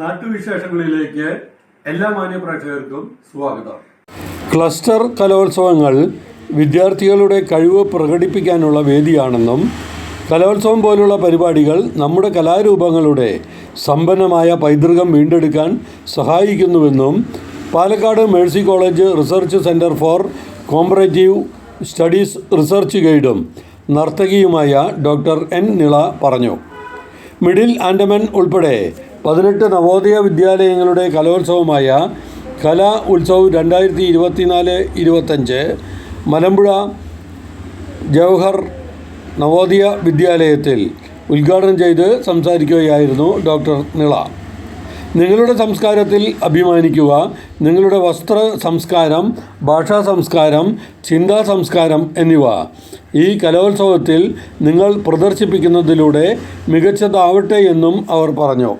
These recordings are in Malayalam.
നാട്ടുവിശേഷങ്ങളിലേക്ക് എല്ലാ മാന്യ പ്രേക്ഷകർക്കും സ്വാഗതം. ക്ലസ്റ്റർ കലോത്സവങ്ങൾ വിദ്യാർത്ഥികളുടെ കഴിവ് പ്രകടിപ്പിക്കാനുള്ള വേദിയാണെന്നും കലോത്സവം പോലുള്ള പരിപാടികൾ നമ്മുടെ കലാരൂപങ്ങളുടെ സമ്പന്നമായ പൈതൃകം വീണ്ടെടുക്കാൻ സഹായിക്കുന്നുവെന്നും Palakkad Mercy college research centre for comparative studies research ഗൈഡും നർത്തകിയുമായ ഡോക്ടർ എൻ നിള പറഞ്ഞു. മിഡിൽ ആൻഡമാൻ ഉൾപ്പെടെ 18 നവോദയ വിദ്യാലയങ്ങളുടെ കലോത്സവമായ കലാ ഉത്സവ് 2024-25 മലമ്പുഴ ജവഹർ നവോദയ വിദ്യാലയത്തിൽ ഉദ്ഘാടനം ചെയ്ത് സംസാരിക്കുകയായിരുന്നു ഡോക്ടർ നിള. നിങ്ങളുടെ സംസ്കാരത്തിൽ അഭിമാനിക്കുക. നിങ്ങളുടെ വസ്ത്ര സംസ്കാരം, ഭാഷാ സംസ്കാരം, ചിന്താ സംസ്കാരം എന്നിവ ഈ കലോത്സവത്തിൽ നിങ്ങൾ പ്രദർശിപ്പിക്കുന്നതിലൂടെ മികച്ചതാവട്ടെ എന്നും അവർ പറഞ്ഞു.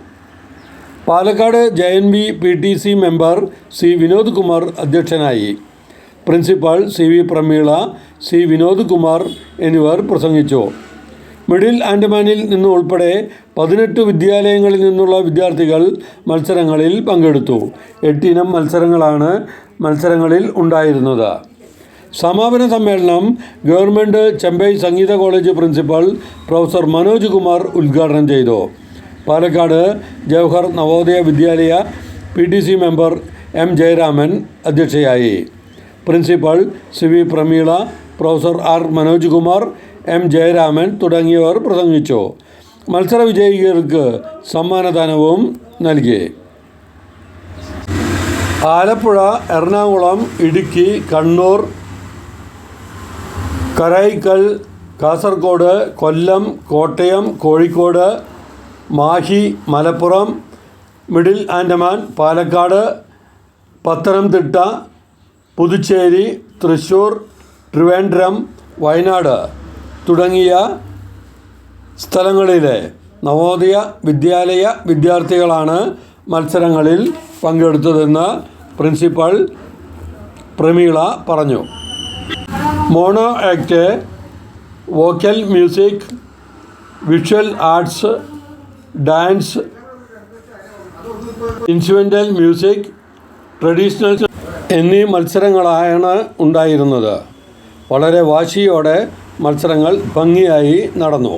Palakkad JNV PTC member C Vinod Kumar അധ്യക്ഷനായി. Principal CV Prameela, C Vinod Kumar എന്നിവർ പ്രസംഗിച്ചു. മിഡിൽ ആൻഡമാനിൽ നിന്ന് ഉൾപ്പെടെ 18 വിദ്യാലയങ്ങളിൽ നിന്നുള്ള വിദ്യാർത്ഥികൾ മത്സരങ്ങളിൽ പങ്കെടുത്തു. 8 ഇനം മത്സരങ്ങളിൽ ഉണ്ടായിരുന്നത്. സമാപന സമ്മേളനം government Chembai Sangeetha college principal professor Manoj Kumar ഉദ്ഘാടനം ചെയ്തു. പാലക്കാട് ജവഹർ നവോദയ വിദ്യാലയ PTC മെമ്പർ M ജയരാമൻ അധ്യക്ഷയായി. Principal CV Prameela, professor R Manoj Kumar, M Jayaraman തുടങ്ങിയവർ പ്രസംഗിച്ചു. മത്സര വിജയികൾക്ക് സമ്മാനദാനവും നൽകി. ആലപ്പുഴ, എറണാകുളം, ഇടുക്കി, കണ്ണൂർ, കരൈക്കൽ, കാസർഗോഡ്, കൊല്ലം, കോട്ടയം, കോഴിക്കോട്, മാഹി, മലപ്പുറം, മിഡിൽ ആൻഡമാൻ, പാലക്കാട്, പത്തനംതിട്ട, പുതുച്ചേരി, തൃശ്ശൂർ, ട്രിവാൻഡ്രം, വയനാട് തുടങ്ങിയ സ്ഥലങ്ങളിലെ നവോദയ വിദ്യാലയ വിദ്യാർത്ഥികളാണ് മത്സരങ്ങളിൽ പങ്കെടുത്തതെന്ന് പ്രിൻസിപ്പൽ പ്രമീള പറഞ്ഞു. Mono act, vocal music, visual arts, dance, instrumental music, traditional എന്നീ മത്സരങ്ങളാണ് ഉണ്ടായിരുന്നത്. വളരെ വാശിയോടെ മത്സരങ്ങൾ ഭംഗിയായി നടന്നു.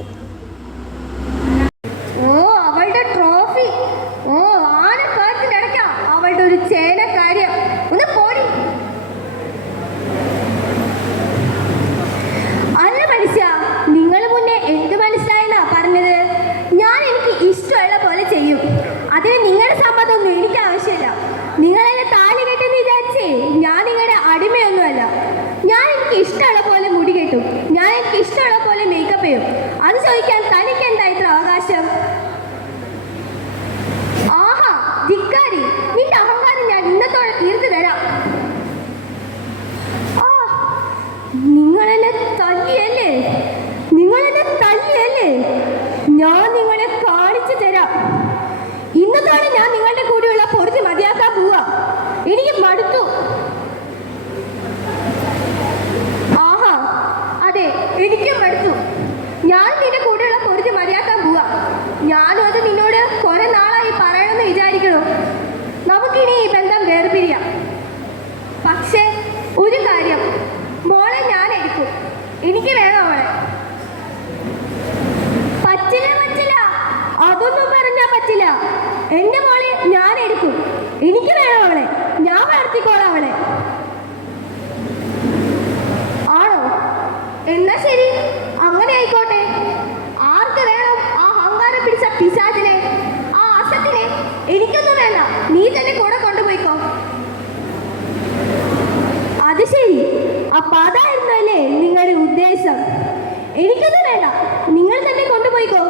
അതിന് നിങ്ങളുടെ സമ്മതമൊന്നും എനിക്ക് ആവശ്യമില്ല. നിങ്ങളെന്നെ താലി കെട്ടെന്ന് വിചാരിച്ചേ ഞാൻ നിങ്ങളുടെ അടിമയൊന്നുമല്ല. ഞാൻ എനിക്ക് ഇഷ്ടമുള്ള പോലെ മുടി കെട്ടും, ഞാൻ എനിക്ക് ഇഷ്ടമുള്ള പോലെ മേക്കപ്പ് ചെയ്യും. അത് ചോദിക്കാൻ തനിക്ക് എന്താ ഇത്ര അവകാശം? ആഹാ ധിക്കാരി, നിന്റെ അഹങ്കാരം ഞാൻ ഇന്നത്തോടെ തീർത്ത് തരാം. നിങ്ങളെന്നെ തല്ലിയല്ലേ? ഞാൻ നിങ്ങളെ കാണിച്ചു തരാം. ഇന്നത്തോടെ ഞാൻ നിങ്ങളുടെ കൂടെയുള്ള പൊറുതി മതിയാക്കാൻ പോവാ. എനിക്ക് മടുത്തു. ആഹാ അതെ, എനിക്കും മടുത്തു. ഞാൻ നിന്റെ കൂടെയുള്ള പൊറുതി മതിയാക്കാൻ പോവാ. ഞാനും അത് നിന്നോട് കുറെ നാളായി പറയണമെന്ന് വിചാരിക്കണു. നമുക്കിനി ഈ ബന്ധം വേർപിരിയാം. പക്ഷേ ഒരു കാര്യം, മോളെ ഞാൻ എടുക്കും. എനിക്ക് വേണം അവളെ. പറ്റില്ല, അതൊന്നും പറഞ്ഞാൽ പറ്റില്ല. എന്റെ മോളെ ഞാൻ എടുക്കും. എനിക്ക് വേണം അവളെ. ഞാൻ വളർത്തിക്കോളാം അവളെ. ആണോ? എന്നാ ശരി, അങ്ങനെ ആയിക്കോട്ടെ. ആർക്ക് വേണം ആ അഹങ്കാരം പിടിച്ച പിശാചിനെ, ആ അസത്തിനെ? എനിക്കൊന്നും വേണ്ട, നീ തന്നെ കൂടെ കൊണ്ടുപോയിക്കോ. അത് ശരി, അപ്പൊ അതായിരുന്നല്ലേ നിങ്ങളുടെ ഉദ്ദേശം? എനിക്കൊന്നും വേണ്ട, നിങ്ങൾ തന്നെ കൊണ്ടുപോയിക്കോ.